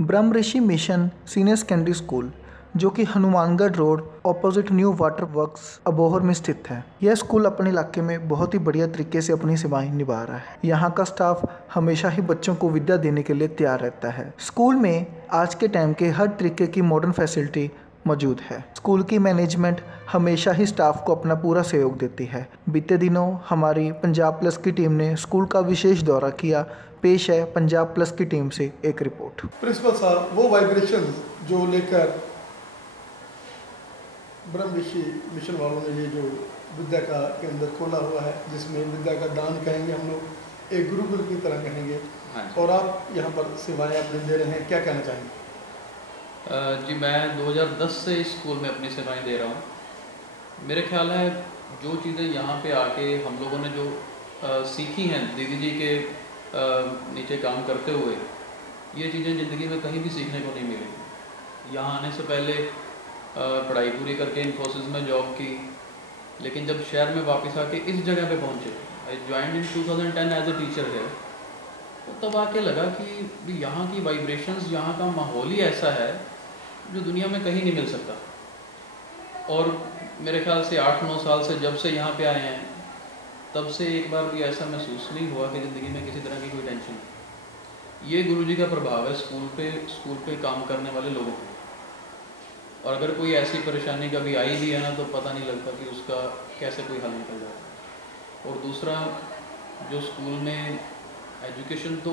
ब्रह्म ऋषि mission senior secondary school जो कि Hanumangarh road opposite new water works Abohar में स्थित है। यह स्कूल अपने इलाके में बहुत ही बढ़िया तरीके से अपनी सेवाएं निभा रहा है। यहाँ का स्टाफ हमेशा ही बच्चों को विद्या देने के लिए तैयार रहता है। स्कूल में आज के टाइम के हर तरीके की मॉडर्न फैसिलिटी मौजूद है। स्कूल की मैनेजमेंट हमेशा ही स्टाफ को अपना पूरा सहयोग देती है। बीते दिनों हमारी पंजाब प्लस की टीम ने स्कूल का विशेष दौरा किया। पेश है पंजाब प्लस की टीम से एक रिपोर्ट। प्रिंसिपल साहब, वो वाइब्रेशन जो लेकर ब्रह्म ऋषि मिशन वालों ने ये जो विद्या का केंद्र खोला हुआ है, जिसमें विद्या का दान कहेंगे हम लोग, एक गुरुकुल की तरह कहेंगे, और आप यहाँ पर सेवाएं अपने दे रहे हैं, क्या कहना चाहेंगे? जी, मैं 2010 से इस स्कूल में अपनी सेवाएं दे रहा हूँ। मेरे ख्याल है जो चीज़ें यहाँ पे आके हम लोगों ने जो सीखी हैं दीदी जी के नीचे काम करते हुए, ये चीज़ें ज़िंदगी में कहीं भी सीखने को नहीं मिली। यहाँ आने से पहले पढ़ाई पूरी करके इन्फोसिस में जॉब की, लेकिन जब शहर में वापस आके इस जगह पे पहुँचे, I joined in 2010 as a teacher है, तो तब आके लगा कि यहाँ की वाइब्रेशंस, यहाँ का माहौल ही ऐसा है जो दुनिया में कहीं नहीं मिल सकता। और मेरे ख्याल से 8-9 साल से जब से यहाँ पे आए हैं, तब से एक बार भी ऐसा महसूस नहीं हुआ कि ज़िंदगी में किसी तरह की कोई टेंशन। ये गुरुजी का प्रभाव है स्कूल पे काम करने वाले लोगों को। और अगर कोई ऐसी परेशानी कभी आई भी है ना, तो पता नहीं लगता कि उसका कैसे कोई हल निकल जाता। और दूसरा, जो स्कूल में एजुकेशन तो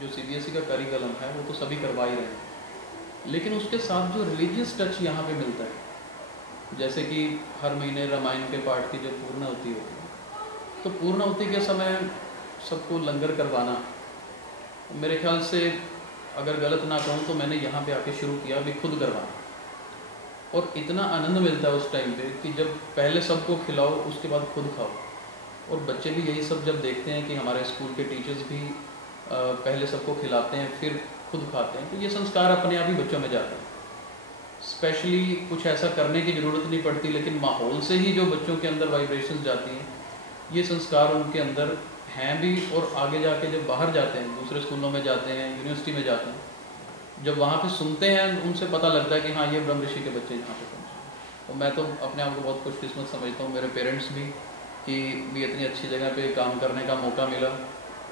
जो CBSE का करिकुलम है वो तो सभी करवा ही रहे हैं, लेकिन उसके साथ जो रिलीजियस टच यहाँ पे मिलता है, जैसे कि हर महीने रामायण के पाठ की जो पूर्णाहुति होती है, तो पूर्णाहुति के समय सबको लंगर करवाना, मेरे ख्याल से अगर गलत ना कहूँ तो मैंने यहाँ पे आके शुरू किया अभी खुद करवाना। और इतना आनंद मिलता है उस टाइम पे कि जब पहले सबको खिलाओ, उसके बाद खुद खाओ। और बच्चे भी यही सब जब देखते हैं कि हमारे स्कूल के टीचर्स भी पहले सबको खिलाते हैं फिर खुद खाते हैं, तो ये संस्कार अपने आप ही बच्चों में जाते हैं। स्पेशली कुछ ऐसा करने की ज़रूरत नहीं पड़ती, लेकिन माहौल से ही जो बच्चों के अंदर वाइब्रेशंस जाती हैं, ये संस्कार उनके अंदर हैं भी। और आगे जाके जब बाहर जाते हैं, दूसरे स्कूलों में जाते हैं, यूनिवर्सिटी में जाते हैं, जब वहाँ पे सुनते हैं, उनसे पता लगता है कि हाँ, ये ब्रह्म ऋषि के बच्चे यहाँ पे पहुँचे। तो मैं तो अपने आप को बहुत खुशकिस्मत समझता हूँ, मेरे पेरेंट्स भी, कि भी इतनी अच्छी जगह पे काम करने का मौका मिला।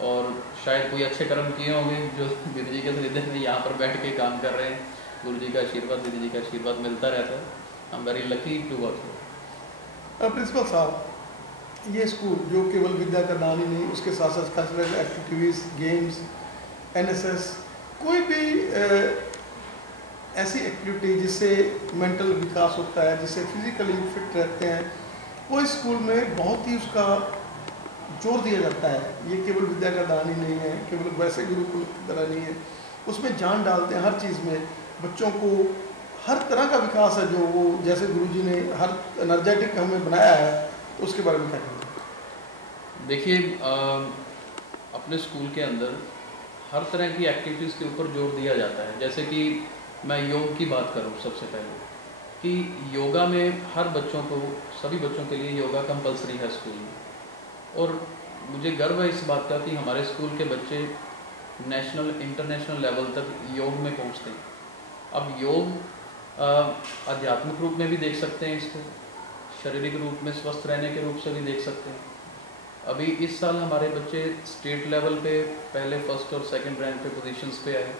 और शायद कोई अच्छे कर्म किए होंगे जो दीदी जी के हृदय में यहाँ पर बैठ के काम कर रहे हैं। गुरु जी का आशीर्वाद, दीदी जी का आशीर्वाद मिलता रहता है। I am very lucky to work here. Principal साहब, ये स्कूल जो केवल विद्या का दान ही नहीं, उसके साथ साथ कल्चरल एक्टिविटीज़, गेम्स, NSS, कोई भी ऐसी एक्टिविटी जिससे मेंटल विकास होता है, जिससे फिजिकली फिट रहते हैं, वो इस स्कूल में बहुत ही उसका जोर दिया जाता है। ये केवल विद्या का दान ही नहीं है, केवल वैसे गुरुकुल की तरह नहीं है, उसमें जान डालते हैं हर चीज़ में। बच्चों को हर तरह का विकास है, जो वो जैसे गुरुजी ने हर एनर्जेटिक हमें बनाया है, तो उसके बारे में क्या कहेंगे? देखिए, अपने स्कूल के अंदर हर तरह की एक्टिविटीज़ के ऊपर जोर दिया जाता है। जैसे कि मैं योग की बात करूं, सबसे पहले कि योगा में हर बच्चों को, सभी बच्चों के लिए योगा कंपलसरी है स्कूल में। और मुझे गर्व है इस बात का कि हमारे स्कूल के बच्चे नेशनल इंटरनेशनल लेवल तक योग में पहुंचते हैं। अब योग आध्यात्मिक रूप में भी देख सकते हैं इसको, शारीरिक रूप में स्वस्थ रहने के रूप से भी देख सकते हैं। अभी इस साल हमारे बच्चे स्टेट लेवल पे पहले फर्स्ट और सेकंड रैंक पे पोजीशंस पे आए।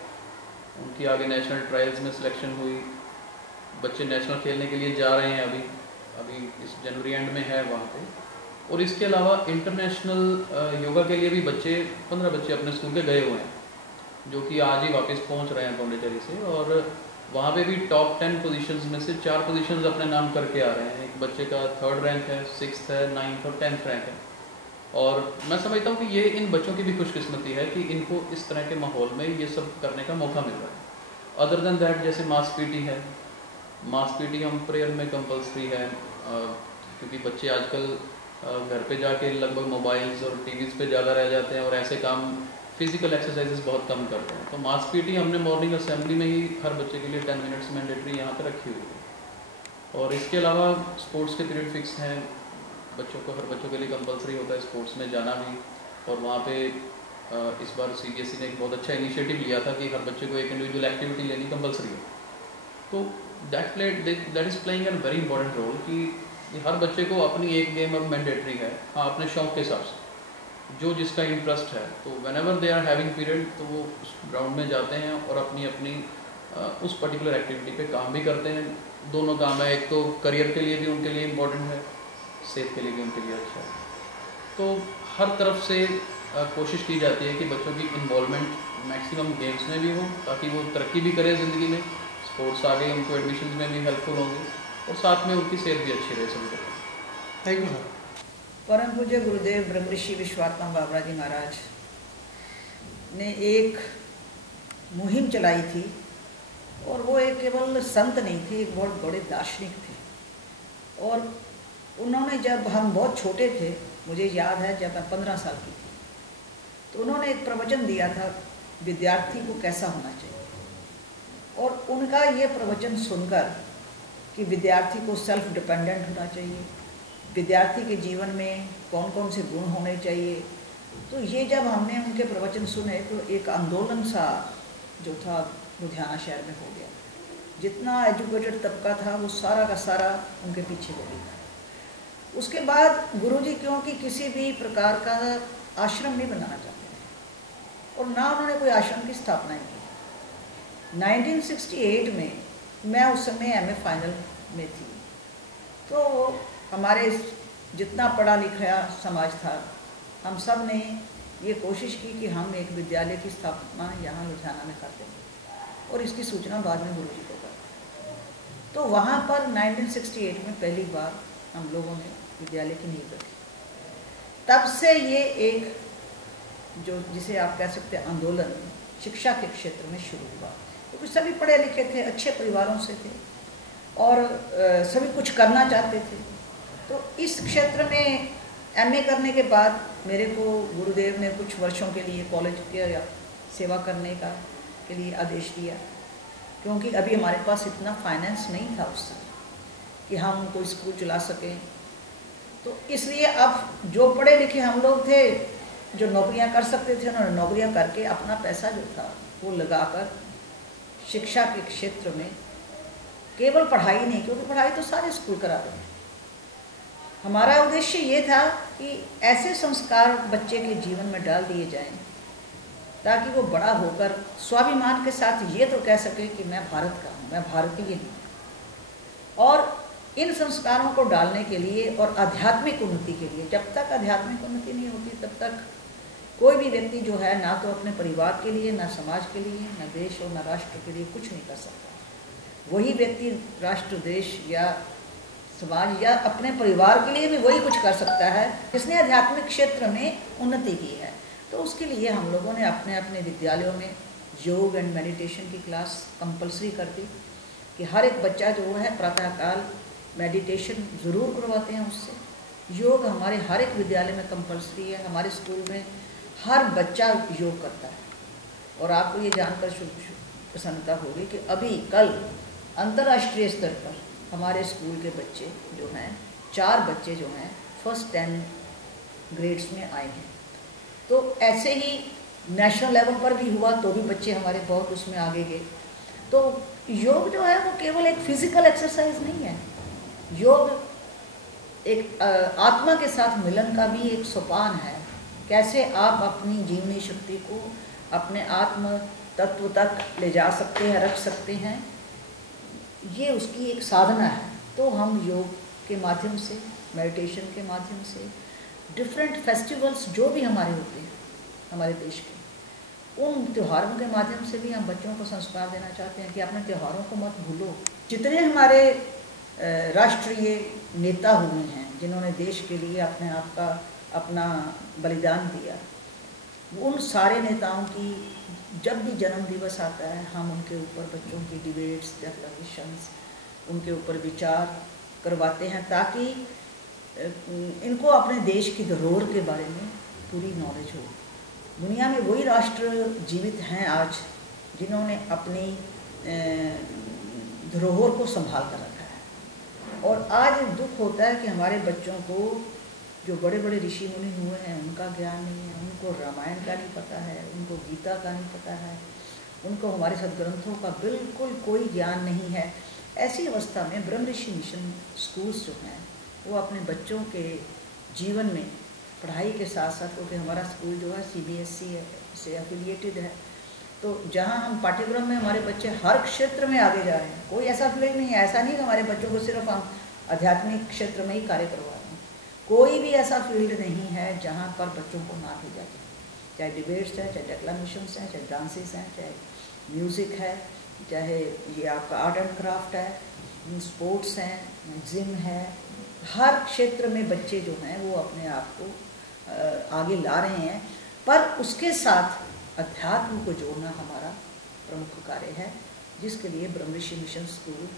उनकी आगे नेशनल ट्रायल्स में सिलेक्शन हुई। बच्चे नेशनल खेलने के लिए जा रहे हैं, अभी इस जनवरी एंड में है वहाँ पे। और इसके अलावा इंटरनेशनल योगा के लिए भी 15 बच्चे अपने स्कूल के गए हुए हैं, जो कि आज ही वापस पहुँच रहे हैं पौंडीचेरी से। और वहाँ पे भी टॉप 10 पोजीशंस में से 4 पोजीशंस अपने नाम करके आ रहे हैं। एक बच्चे का 3rd रैंक है, 6th है, 9th और 10th रैंक है। और मैं समझता हूँ कि ये इन बच्चों की भी खुशकिस्मती है कि इनको इस तरह के माहौल में ये सब करने का मौका मिल रहा है। अदर देन दैट, जैसे मास पीटी है, मास पीटी हम प्रेयर में कंपलसरी है, क्योंकि बच्चे आजकल घर पे जाके लगभग मोबाइल्स और टीवीज़ पे ज़्यादा रह जाते हैं और ऐसे काम, फिजिकल एक्सरसाइजेस बहुत कम करते हैं। तो मास पीटी हमने मॉर्निंग असेंबली में ही हर बच्चे के लिए 10 मिनट्स मैंडेटरी यहाँ पर रखी हुई है। और इसके अलावा स्पोर्ट्स के पीरियड फिक्स हैं, हर बच्चों के लिए कंपलसरी होता है स्पोर्ट्स में जाना भी। और वहाँ पे इस बार CBSE ने एक बहुत अच्छा इनिशिएटिव लिया था कि हर बच्चे को एक इंडिविजुअल एक्टिविटी लेनी कंपलसरी है। तो that is playing an very important role कि हर बच्चे को अपनी एक गेम अब मैंडेटरी है, हाँ अपने शौक़ के हिसाब से जो जिसका इंटरेस्ट है। तो whenever they are having period तो वो उस ग्राउंड में जाते हैं और अपनी अपनी उस पर्टिकुलर एक्टिविटी पे काम भी करते हैं। दोनों काम है, एक तो करियर के लिए भी उनके लिए इम्पोर्टेंट है, सेहत के लिए भी उनके लिए अच्छा है। तो हर तरफ से कोशिश की जाती है कि बच्चों की इन्वॉल्वमेंट मैक्सिमम गेम्स में भी हो ताकि वो तरक्की भी करें ज़िंदगी में, स्पोर्ट्स आगे उनको एडमिशन में भी हेल्पफुल होंगे और साथ में उनकी सेहत भी अच्छी रहे सभी तरह। Thank you sir. परम पूज्य गुरुदेव ब्रह्म ऋषि विश्वात्मा बाबरा जी महाराज ने एक मुहिम चलाई थी और वो एक केवल संत नहीं थे, एक बहुत बड़े दार्शनिक थे। और उन्होंने जब हम बहुत छोटे थे, मुझे याद है जब मैं 15 साल की थी, तो उन्होंने एक प्रवचन दिया था विद्यार्थी को कैसा होना चाहिए। और उनका ये प्रवचन सुनकर कि विद्यार्थी को सेल्फ डिपेंडेंट होना चाहिए, विद्यार्थी के जीवन में कौन कौन से गुण होने चाहिए, तो ये जब हमने उनके प्रवचन सुने तो एक आंदोलन सा जो था लुधियाना शहर में हो गया। जितना एजुकेटेड तबका था वो सारा का सारा उनके पीछे हो गया। उसके बाद गुरुजी क्योंकि किसी भी प्रकार का आश्रम नहीं बनाना चाहते थे और ना उन्होंने कोई आश्रम की स्थापना की। 1968 में मैं उस समय MA फाइनल में थी, तो हमारे जितना पढ़ा लिखा समाज था, हम सब ने ये कोशिश की कि हम एक विद्यालय की स्थापना यहाँ लुधियाना में कर देंगे और इसकी सूचना बाद में गुरुजी को कर। तो वहाँ पर 1968 में पहली बार हम लोगों ने विद्यालय की नींव रखी। तब से ये एक जो जिसे आप कह सकते हैं आंदोलन शिक्षा के क्षेत्र में शुरू हुआ, क्योंकि सभी पढ़े लिखे थे, अच्छे परिवारों से थे और सभी कुछ करना चाहते थे। तो इस क्षेत्र में MA करने के बाद मेरे को गुरुदेव ने कुछ वर्षों के लिए कॉलेज के सेवा करने का के लिए आदेश दिया, क्योंकि अभी हमारे पास इतना फाइनेंस नहीं था उस समय कि हम कोई स्कूल चला सकें। तो इसलिए अब जो पढ़े लिखे हम लोग थे, जो नौकरियां कर सकते थे, उन्होंने नौकरियां करके अपना पैसा जो था वो लगाकर शिक्षा के क्षेत्र में केवल पढ़ाई नहीं, क्योंकि पढ़ाई तो सारे स्कूल करा रहे हैं। हमारा उद्देश्य ये था कि ऐसे संस्कार बच्चे के जीवन में डाल दिए जाएं ताकि वो बड़ा होकर स्वाभिमान के साथ ये तो कह सके कि मैं भारत का हूँ, मैं भारतीय हूँ। और इन संस्कारों को डालने के लिए और आध्यात्मिक उन्नति के लिए, जब तक आध्यात्मिक उन्नति नहीं होती तब तक कोई भी व्यक्ति जो है ना तो अपने परिवार के लिए, ना समाज के लिए, ना देश और ना राष्ट्र के लिए कुछ नहीं कर सकता। वही व्यक्ति राष्ट्र, देश या समाज या अपने परिवार के लिए भी वही कुछ कर सकता है जिसने आध्यात्मिक क्षेत्र में उन्नति की है। तो उसके लिए हम लोगों ने अपने अपने विद्यालयों में योग एंड मेडिटेशन की क्लास कंपलसरी कर दी कि हर एक बच्चा जो है प्रातःकाल मेडिटेशन ज़रूर करवाते हैं उससे। योग हमारे हर एक विद्यालय में कंपलसरी है। हमारे स्कूल में हर बच्चा योग करता है और आपको ये जानकर प्रसन्नता होगी कि अभी कल अंतर्राष्ट्रीय स्तर पर हमारे स्कूल के बच्चे जो हैं, 4 बच्चे जो हैं फर्स्ट 10 ग्रेड्स में आए हैं। तो ऐसे ही नेशनल लेवल पर भी हुआ तो भी बच्चे हमारे बहुत उसमें आगे गए। तो योग जो है वो केवल एक फिजिकल एक्सरसाइज नहीं है, योग एक आत्मा के साथ मिलन का भी एक सोपान है। कैसे आप अपनी जीवनी शक्ति को अपने आत्म तत्व तक ले जा सकते हैं, रख सकते हैं, ये उसकी एक साधना है। तो हम योग के माध्यम से, मेडिटेशन के माध्यम से, डिफरेंट फेस्टिवल्स जो भी हमारे होते हैं हमारे देश के, उन त्योहारों के माध्यम से भी हम बच्चों को संस्कार देना चाहते हैं कि अपने त्योहारों को मत भूलो। जितने हमारे राष्ट्रीय नेता हुए हैं जिन्होंने देश के लिए अपने आप का अपना बलिदान दिया, उन सारे नेताओं की जब भी जन्म दिवस आता है हम उनके ऊपर बच्चों की डिबेट्स, डेक्लरेशंस, उनके ऊपर विचार करवाते हैं ताकि इनको अपने देश की धरोहर के बारे में पूरी नॉलेज हो। दुनिया में वही राष्ट्र जीवित हैं आज जिन्होंने अपनी धरोहर को संभाल कर रखा है। और आज दुख होता है कि हमारे बच्चों को जो बड़े बड़े ऋषि मुनि हुए हैं उनका ज्ञान नहीं है, उनको रामायण का नहीं पता है, उनको गीता का नहीं पता है, उनको हमारे सदग्रंथों का बिल्कुल कोई ज्ञान नहीं है। ऐसी अवस्था में ब्रह्म ऋषि मिशन स्कूल्स जो हैं वो अपने बच्चों के जीवन में पढ़ाई के साथ साथ, क्योंकि हमारा स्कूल जो है CBSE से एफिलिएटेड है, तो जहाँ हम पाठ्यक्रम में हमारे बच्चे हर क्षेत्र में आगे जा रहे हैं। कोई ऐसा फील्ड नहीं है, ऐसा नहीं कि हमारे बच्चों को सिर्फ हम आध्यात्मिक क्षेत्र में ही कार्य करवा रहे हैं। कोई भी ऐसा फील्ड नहीं है जहाँ पर बच्चों को ना भेजा जाए, चाहे डिबेट्स हैं, चाहे डेक्लामेशंस हैं, चाहे डांसेस हैं, चाहे म्यूज़िक है, चाहे ये आपका आर्ट एंड क्राफ्ट है, स्पोर्ट्स हैं, जिम है। हर क्षेत्र में बच्चे जो हैं वो अपने आप को आगे ला रहे हैं, पर उसके साथ अध्यात्म को जोड़ना हमारा प्रमुख कार्य है, जिसके लिए ब्रह्म ऋषि मिशन स्कूल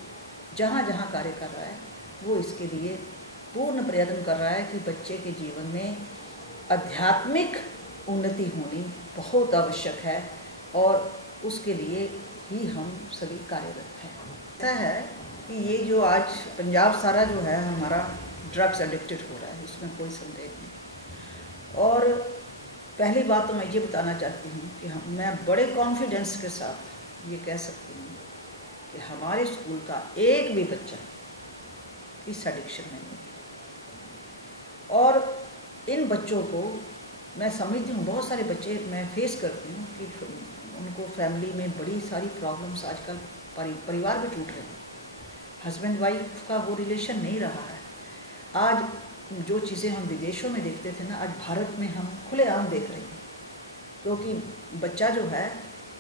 जहाँ जहाँ कार्य कर रहा है वो इसके लिए पूर्ण प्रयत्न कर रहा है कि बच्चे के जीवन में आध्यात्मिक उन्नति होनी बहुत आवश्यक है, और उसके लिए ही हम सभी कार्यरत हैं। ऐसा है कि ये जो आज पंजाब सारा जो है हमारा ड्रग्स एडिक्टेड हो रहा है, इसमें कोई संदेह नहीं। और पहली बात तो मैं ये बताना चाहती हूँ कि मैं बड़े कॉन्फिडेंस के साथ ये कह सकती हूँ कि हमारे स्कूल का एक भी बच्चा इस एडिक्शन में नहीं है। और इन बच्चों को मैं समझती हूँ, बहुत सारे बच्चे मैं फेस करती हूँ कि उनको फैमिली में बड़ी सारी प्रॉब्लम्स आजकल परिवार भी टूट रहे हैं, हस्बैंड वाइफ का वो रिलेशन नहीं रहा है। आज जो चीज़ें हम विदेशों में देखते थे ना, आज भारत में हम खुलेआम देख रहे हैं, क्योंकि बच्चा जो है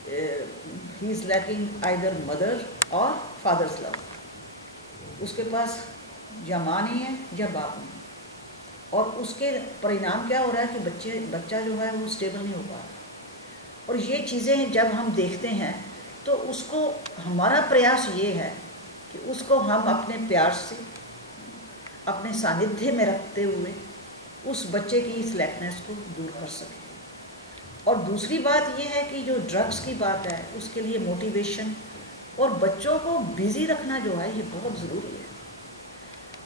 he is lacking either mother और फादर्स लव, उसके पास या माँ नहीं है या बाप नहीं, और उसके परिणाम क्या हो रहा है कि बच्चा जो है वो स्टेबल नहीं हो पा रहा। और ये चीज़ें जब हम देखते हैं तो उसको हमारा प्रयास ये है कि उसको हम अपने प्यार से अपने सानिध्य में रखते हुए उस बच्चे की इस लैकनेस को दूर कर सकें। और दूसरी बात ये है कि जो ड्रग्स की बात है उसके लिए मोटिवेशन और बच्चों को बिज़ी रखना जो है ये बहुत ज़रूरी है।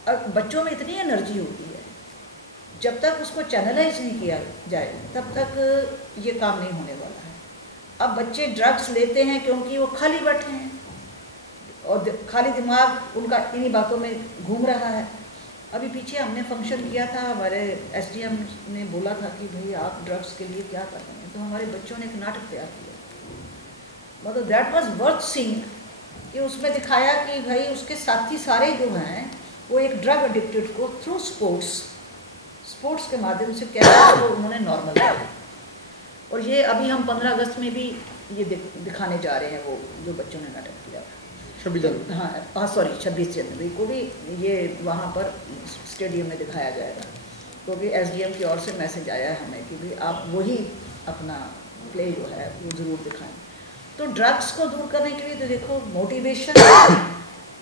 और बच्चों में इतनी एनर्जी होती है, जब तक उसको चैनलाइज नहीं किया जाए तब तक ये काम नहीं होने वाला है। अब बच्चे ड्रग्स लेते हैं क्योंकि वो खाली बैठे हैं और खाली दिमाग उनका इन्हीं बातों में घूम रहा है। अभी पीछे हमने फंक्शन किया था, हमारे SDM ने बोला था कि भाई आप ड्रग्स के लिए क्या कर रहे हैं, तो हमारे बच्चों ने एक नाटक तैयार किया, मतलब दैट वाज वर्थ सीइंग, कि उसमें दिखाया कि भाई उसके साथी सारे जो हैं वो एक ड्रग एडिक्टेड को थ्रू स्पोर्ट्स के माध्यम से कैसे वो उन्होंने नॉर्मल किया। और ये अभी हम 15 अगस्त में भी ये दिखाने जा रहे हैं, वो जो बच्चों ने नाटक किया 26 जनवरी, हाँ सॉरी 26 जनवरी को भी ये वहाँ पर स्टेडियम में दिखाया जाएगा, क्योंकि SDM की ओर से मैसेज आया है हमें कि भाई आप वही अपना प्ले जो है वो ज़रूर दिखाएं। तो ड्रग्स को दूर करने के लिए तो देखो मोटिवेशन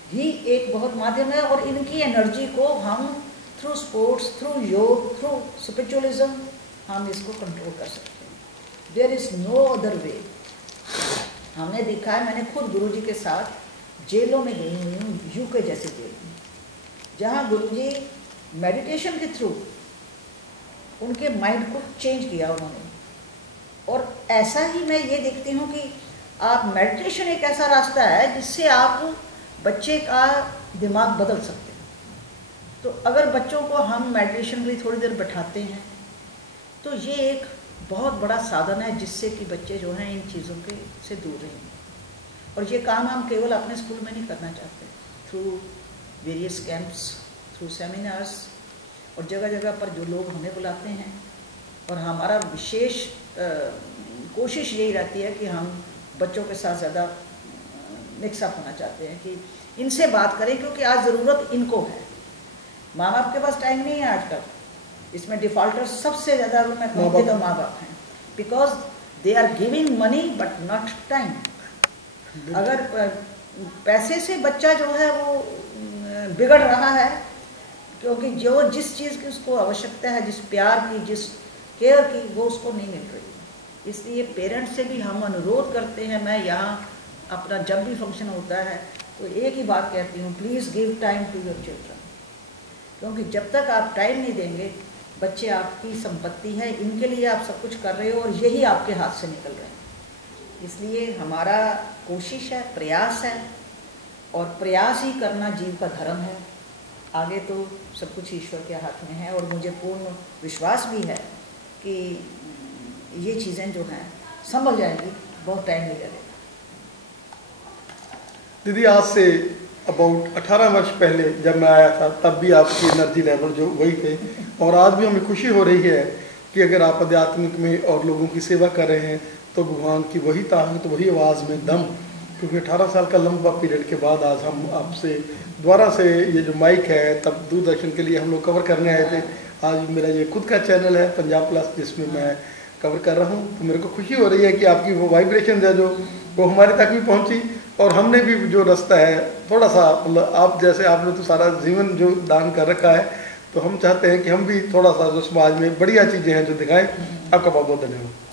ही एक बहुत माध्यम है, और इनकी एनर्जी को हम through sports, through yoga, through spiritualism हम इसको कंट्रोल कर सकते हैं। There is no other way. हमने देखा है, मैंने खुद गुरुजी के साथ जेलों में गई हुई हूँ, UK जैसे जेल में, जहाँ गुरुजी मेडिटेशन के थ्रू उनके माइंड को चेंज किया उन्होंने। और ऐसा ही मैं ये देखती हूँ कि आप मेडिटेशन एक ऐसा रास्ता है जिससे आप बच्चे का दिमाग बदल सकते हैं। तो अगर बच्चों को हम मेडिटेशन के लिए थोड़ी देर बैठाते हैं तो ये एक बहुत बड़ा साधन है जिससे कि बच्चे जो हैं इन चीज़ों के से दूर रहेंगे। और ये काम हम केवल अपने स्कूल में नहीं करना चाहते, through various camps, through seminars, और जगह जगह पर जो लोग हमें बुलाते हैं। और हमारा विशेष कोशिश यही रहती है कि हम बच्चों के साथ ज़्यादा मिक्सअप होना चाहते हैं, कि इनसे बात करें, क्योंकि आज ज़रूरत इनको है। माँ बाप के पास टाइम नहीं है आजकल, इसमें डिफ़ॉल्टर सबसे ज़्यादा अगर मैं कहूँगी तो माँ बाप हैं, because they are giving money but not time. अगर पैसे से बच्चा जो है वो बिगड़ रहा है, क्योंकि जो जिस चीज़ की उसको आवश्यकता है, जिस प्यार की, जिस केयर की, वो उसको नहीं मिल रही है। इसलिए पेरेंट्स से भी हम अनुरोध करते हैं, मैं यहाँ अपना जब भी फंक्शन होता है तो एक ही बात कहती हूँ, please give time to your children, क्योंकि जब तक आप टाइम नहीं देंगे बच्चे आपकी संपत्ति है, इनके लिए आप सब कुछ कर रहे हो और यही आपके हाथ से निकल रहे हैं। इसलिए हमारा कोशिश है, प्रयास है, और प्रयास ही करना जीव का धर्म है। आगे तो सब कुछ ईश्वर के हाथ में है, और मुझे पूर्ण विश्वास भी है कि ये चीज़ें जो हैं संभल जाएंगी, बहुत टाइम नहीं लगेगा। दीदी, आज से अबाउट 18 वर्ष पहले जब मैं आया था तब भी आपकी एनर्जी लेवल जो वही थे, और आज भी हमें खुशी हो रही है कि अगर आप आध्यात्मिक में और लोगों की सेवा कर रहे हैं तो भगवान की वही ताकत, वही आवाज़ में दम। क्योंकि 18 साल का लंबा पीरियड के बाद आज हम आपसे दोबारा से ये जो माइक है, तब दूरदर्शन के लिए हम लोग कवर करने आए थे। आज मेरा ये खुद का चैनल है पंजाब प्लस, जिसमें मैं कवर कर रहा हूँ। तो मेरे को खुशी हो रही है कि आपकी वो वाइब्रेशन है जो वो हमारे तक भी पहुँची, और हमने भी जो रास्ता है थोड़ा सा, मतलब आप जैसे आपने तो सारा जीवन जो दान कर रखा है, तो हम चाहते हैं कि हम भी थोड़ा सा जो समाज में बढ़िया चीज़ें हैं जो दिखाएं। आपका बहुत बहुत धन्यवाद।